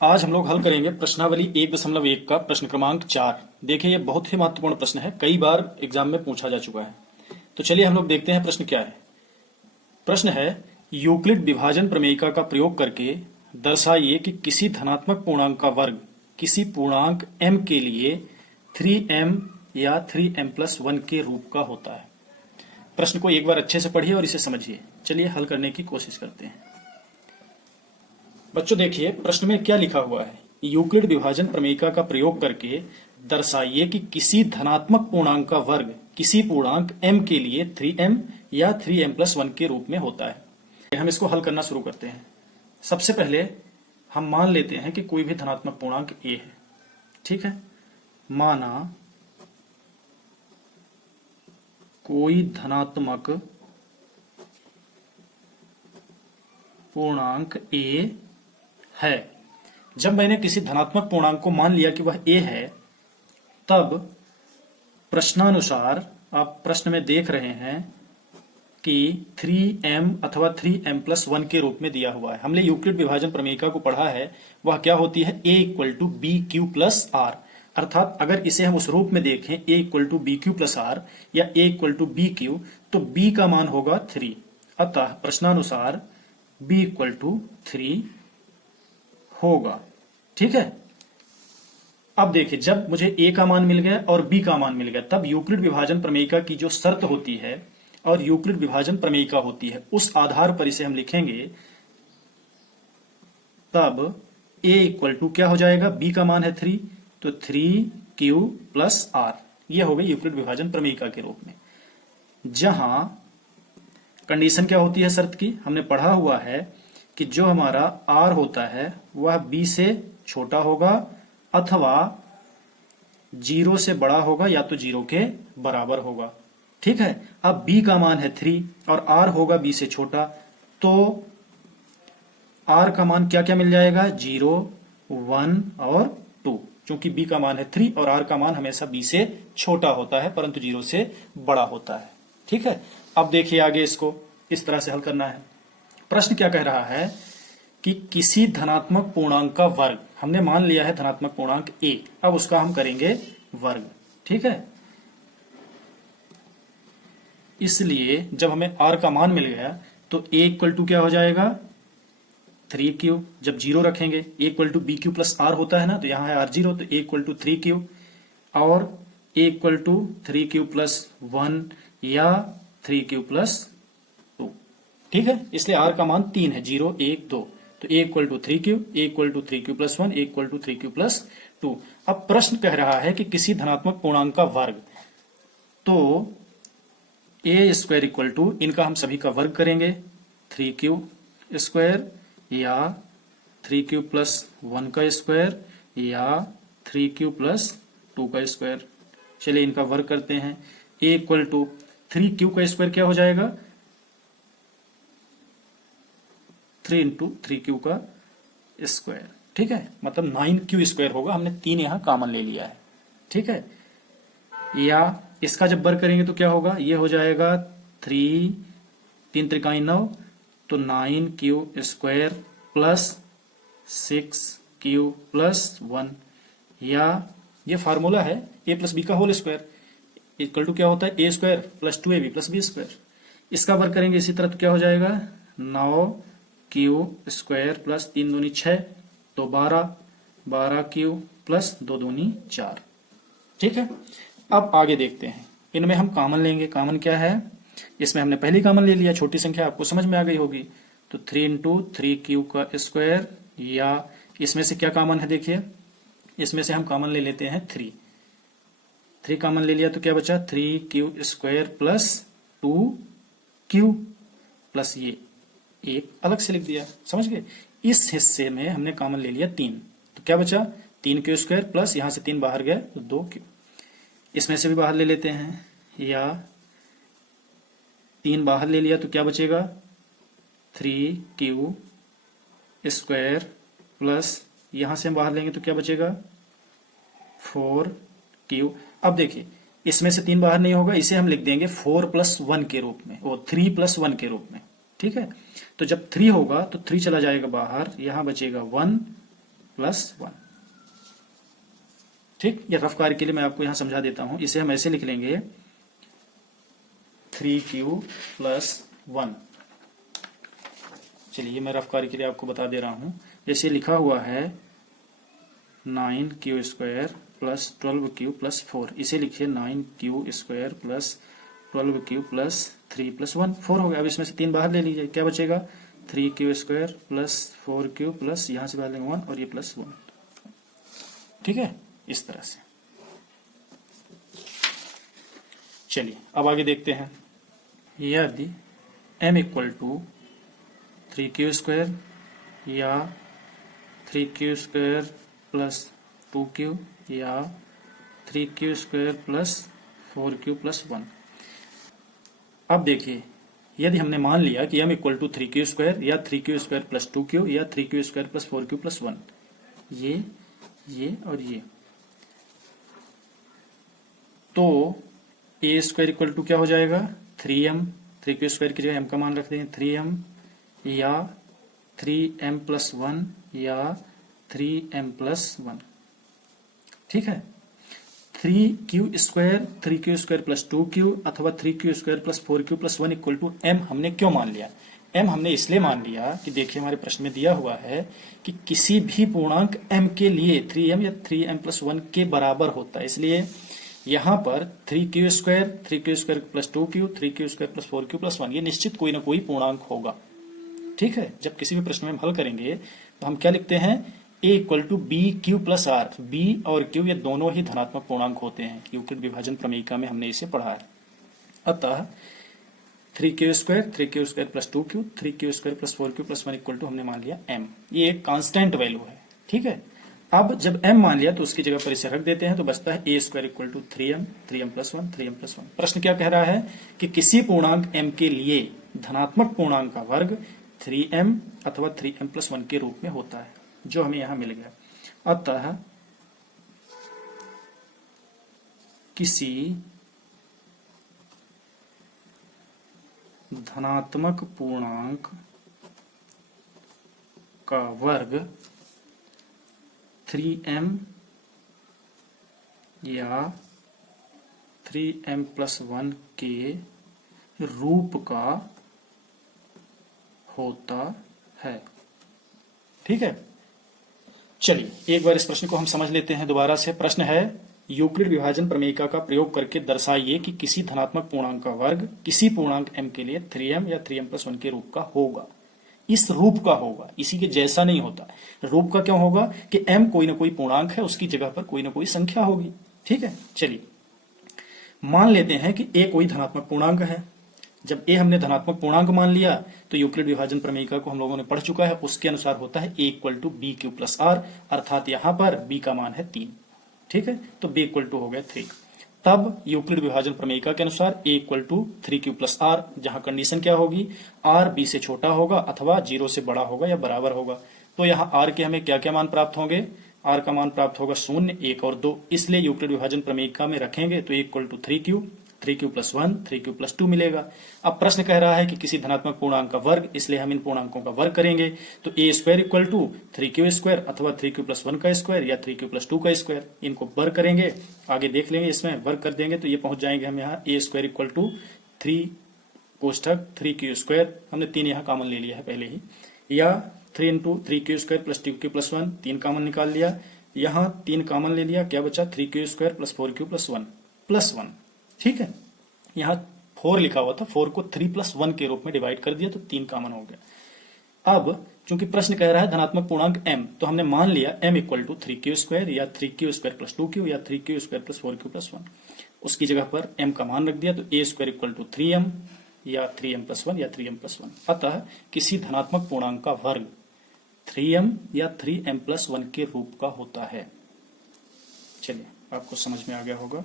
आज हम लोग हल करेंगे प्रश्नावली 1.1 का प्रश्न क्रमांक 4। देखिए, ये बहुत ही महत्वपूर्ण प्रश्न है, कई बार एग्जाम में पूछा जा चुका है। तो चलिए हम लोग देखते हैं प्रश्न क्या है। प्रश्न है, यूक्लिड विभाजन प्रमेयिका का प्रयोग करके दर्शाइए कि किसी धनात्मक पूर्णांक का वर्ग किसी पूर्णांक m के लिए 3m या 3m+1 के रूप का होता है। प्रश्न को एक बार अच्छे से पढ़िए और इसे समझिए। चलिए हल करने की कोशिश करते हैं। बच्चों देखिए, प्रश्न में क्या लिखा हुआ है। यूक्लिड विभाजन प्रमेयिका का प्रयोग करके दर्शाइए कि किसी धनात्मक पूर्णांक का वर्ग किसी पूर्णांक m के लिए 3m या 3m+1 के रूप में होता है। हम इसको हल करना शुरू करते हैं। सबसे पहले हम मान लेते हैं कि कोई भी धनात्मक पूर्णांक a है। ठीक है, माना कोई धनात्मक पूर्णांक a है। जब मैंने किसी धनात्मक पूर्णांक को मान लिया कि वह a है, तब प्रश्नानुसार आप प्रश्न में देख रहे हैं कि 3m अथवा 3m+1 के रूप में दिया हुआ है। हमने यूक्लिड विभाजन प्रमेयिका को पढ़ा है, वह क्या होती है, a = bq+r। अर्थात अगर इसे हम उस रूप में देखें a = bq+r या a = bq, तो b का मान होगा 3। अतः प्रश्नानुसार b = 3 होगा। ठीक है, अब देखिए, जब मुझे a का मान मिल गया और b का मान मिल गया, तब यूक्लिड विभाजन प्रमेयिका की जो शर्त होती है और यूक्लिड विभाजन प्रमेयिका होती है, उस आधार पर इसे हम लिखेंगे। तब a = क्या हो जाएगा, b का मान है 3, तो 3q+r, यह हो गई यूक्लिड विभाजन प्रमेयिका के रूप में। जहां कंडीशन क्या होती है शर्त की, हमने पढ़ा हुआ है कि जो हमारा r होता है वह b से छोटा होगा अथवा 0 से बड़ा होगा या तो 0 के बराबर होगा। ठीक है, अब b का मान है 3 और r होगा b से छोटा, तो r का मान क्या क्या मिल जाएगा, 0, 1 और 2। क्योंकि b का मान है 3 और r का मान हमेशा b से छोटा होता है परंतु 0 से बड़ा होता है। ठीक है, अब देखिए आगे इसको इस तरह से हल करना है। प्रश्न क्या कह रहा है कि किसी धनात्मक पूर्णांक का वर्ग, हमने मान लिया है धनात्मक पूर्णांक a, अब उसका हम करेंगे वर्ग। ठीक है, इसलिए जब हमें r का मान मिल गया तो a = क्या हो जाएगा, 3q। जब 0 रखेंगे, a = bq+r होता है ना, तो यहां है r0, तो a = 3q और a = 3q+1 या 3q+2। ठीक है, इसलिए r का मान 3 है, 0, 1, 2, तो a = 3q, a = 3q+1, a = 3q+2। अब प्रश्न कह रहा है कि किसी धनात्मक पूर्णांक का वर्ग, तो a² = इनका हम सभी का वर्ग करेंगे, 3q² या 3q+1 का स्क्वायर या 3q+2 का स्क्वायर। चलिए इनका वर्ग करते हैं। a = 3q का स्क्वायर क्या हो जाएगा, 3 × 3q का स्क्वायर। ठीक है, मतलब 9q² होगा। हमने 3 यहां कॉमन ले लिया है। ठीक है, या इसका जब वर्ग करेंगे तो क्या होगा, ये हो जाएगा 3 × 9, तो 9q² + 6q+1, या ये फार्मूला है a + b का होल स्क्वायर = क्या होता है, a² + 2ab + b²। इसका वर्ग करेंगे इसी तरह, तो क्या हो जाएगा, 9q² + 3 दूनी 6, तो 12, 12q + 2 दूनी 4। ठीक है, अब आगे देखते हैं। इनमें हम कॉमन लेंगे। कॉमन क्या है, इसमें हमने पहली कॉमन ले लिया, छोटी संख्या आपको समझ में आ गई होगी, तो 3 × 3q का स्क्वायर, या इसमें से क्या कॉमन है, देखिए इसमें से हम कॉमन ले लेते हैं 3 कॉमन ले लिया, तो क्या बचा, 3q² + 2q प्लस ये एक अलग से लिख दिया। समझ गए, इस हिस्से में हमने कॉमन ले लिया 3, तो क्या बचा, 3q² प्लस यहां से 3 बाहर गए तो 2q। इसमें से भी बाहर ले लेते हैं, या 3 बाहर ले लिया तो क्या बचेगा, 3q² प्लस यहां से हम बाहर लेंगे तो क्या बचेगा, 4q। अब देखिए, इसमें से 3 बाहर नहीं होगा, इसे हम लिख देंगे 4+1 के रूप में, वो 3+1 के रूप में। ठीक है, तो जब 3 होगा तो 3 चला जाएगा बाहर, यहां बचेगा 1 प्लस 1। ठीक, ये रफ कार्य के लिए मैं आपको यहां समझा देता हूं। इसे हम ऐसे लिख लेंगे 3q प्लस 1। चलिए मैं रफ कार्य के लिए आपको बता दे रहा हूं। जैसे लिखा हुआ है 9q square plus 12q plus 4, इसे लिखिए 9q square plus 12q plus 3 plus 1, 4 हो गया। अब इसमें से 3 बाहर ले लीजिए, क्या बचेगा 3q square plus 4q plus यहां से बाहर लेंगे 1 और ये प्लस 1। ठीक है, इस तरह से। चलिए अब आगे देखते हैं। यदि m equal to 3q square या 3q स्क्वायर प्लस 2q या 3q square plus 4q plus 1। अब देखिए, यदि हमने मान लिया कि m equal to 3q square या 3q स्क्वायर प्लस 2q या 3q square plus 4q plus 1, ये और ये, तो a स्क्वायर इक्वल टू क्या हो जाएगा 3m, 3q स्क्वायर की जगह m का मान रख देंगे 3m, या 3m प्लस 1 या 3m प्लस 1। ठीक है, 3q स्क्वायर प्लस 2q अथवा 3q square plus 4q plus 1 equal to m हमने क्यों मान लिया? m हमने इसलिए मान लिया कि देखिए हमारे प्रश्न में दिया हुआ है कि किसी भी पूर्णांक m के लिए 3m या 3m प्लस 1 के बराबर होता है, इसलिए यहां पर 3q square plus 2q, 3q square plus 4q plus 1 ये निश्चित कोई ना कोई पूर्णांक होगा। ठीक है, जब किसी भी प्रश्न में हम हल करेंगे तो हम क्या लिखते हैं a equal to B Q plus R. b और q ये दोनों ही धनात्मक पूर्णांक होते हैं, यूक्लिड विभाजन प्रमेयिका में हमने इसे पढ़ा है। अतः 3q square plus 2q, 3q square plus 4q plus 1 equal to हमने मान लिया m, ये एक कांस्टेंट वैल्यू है। ठीक है, अब जब m मान लिया तो उसकी जगह पर इसे रख देते हैं, तो बचता है a square equal to 3m, 3m plus 1, 3m plus 1। प्रश्न क्या कह रहा है कि किसी पूर्णांक m के लिए धनात्मक पूर्णांक का वर्ग 3m अथवा 3m प्लस 1 के रूप में होता है, जो हमें यहां मिल गया। अतः किसी धनात्मक पूर्णांक का वर्ग 3m या 3m प्लस 1 के रूप का होता है। ठीक है, चलिए एक बार इस प्रश्न को हम समझ लेते हैं दोबारा से। प्रश्न है यूक्लिड विभाजन प्रमेयिका का प्रयोग करके दर्शाइए कि किसी धनात्मक पूर्णांक का वर्ग किसी पूर्णांक m के लिए 3m या 3m प्लस 1 के रूप का होगा। इस रूप का होगा, इसी के जैसा नहीं होता। रूप का क्यों होगा कि m कोई ना कोई पूर्णांक है, उसकी जगह पर कोई ना कोई संख्या होगी। ठीक है, चलिए मान लेते हैं कि a कोई धनात्मक पूर्णांक है। जब a हमने धनात्मक पूर्णांक मान लिया तो यूक्लिड विभाजन प्रमेयिका को हम लोगों ने पढ़ चुका है, उसके अनुसार होता है a equal to B Q plus R, अर्थात यहां पर b का मान है 3। ठीक है, तो b इक्वल टू हो गया 3। तब यूक्लिड विभाजन प्रमेयिका के अनुसार a equal to 3q plus R, जहां कंडीशन क्या होगी r b से छोटा होगा अथवा 0 से बड़ा होगा या बराबर होगा। तो यहाँ r के हमें क्या क्या मान प्राप्त होंगे? r का मान प्राप्त होगा 0, 1 और 2, इसलिए यूक्लिड विभाजन प्रमेयिका में रखेंगे तो a equal to 3q plus 1, 3q plus 2 मिलेगा। अब प्रश्न कह रहा है कि किसी धनात्मक पूर्णांक का वर्ग, इसलिए हम इन पूर्णांकों का वर्ग करेंगे, तो a square equal to 3q square अथवा 3q प्लस 1 का स्क्वायर या 3q प्लस 2 का स्क्वायर, इनको वर्ग करेंगे। आगे देख लेंगे, इसमें वर्ग कर देंगे तो ये पहुंच जाएंगे हम यहाँ a स्क्वायर इक्वल टू 3 कोष्ठक 3q स्क्वायर, हमने 3 यहाँ कॉमन ले लिया है पहले ही, या 3 into 3q square plus 2q plus 1, 3 common निकाल लिया, यहाँ 3 कॉमन ले लिया, क्या बचा 3q square plus 4q plus 1। ठीक है, यहाँ 4 लिखा हुआ था, 4 को 3 प्लस 1 के रूप में डिवाइड कर दिया तो 3 कॉमन हो गया। अब चूंकि प्रश्न कह रहा है धनात्मक पूर्णांक m, तो हमने मान लिया m equal to 3q square या 3q स्क्वायर प्लस 2q या 3q square plus 4q plus 1, उसकी जगह पर m का मान रख दिया, तो a square equal to 3m या 3m प्लस 1 या 3m प्लस 1। अतः किसी धनात्मक पूर्णांक का वर्ग 3m या 3m प्लस 1 के रूप का होता है। चलिए आपको समझ में आ गया होगा।